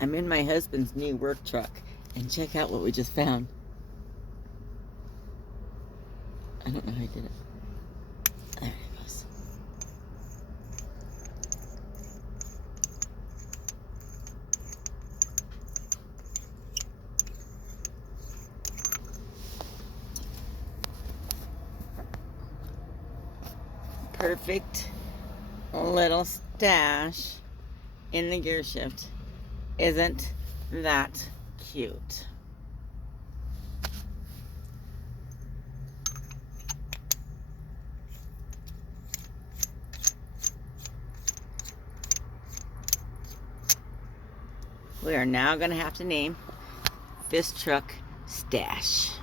I'm in my husband's new work truck, and check out what we just found. I don't know how I did it. There it goes. Perfect little stash in the gear shift. Isn't that cute? We are now going to have to name this truck Stash.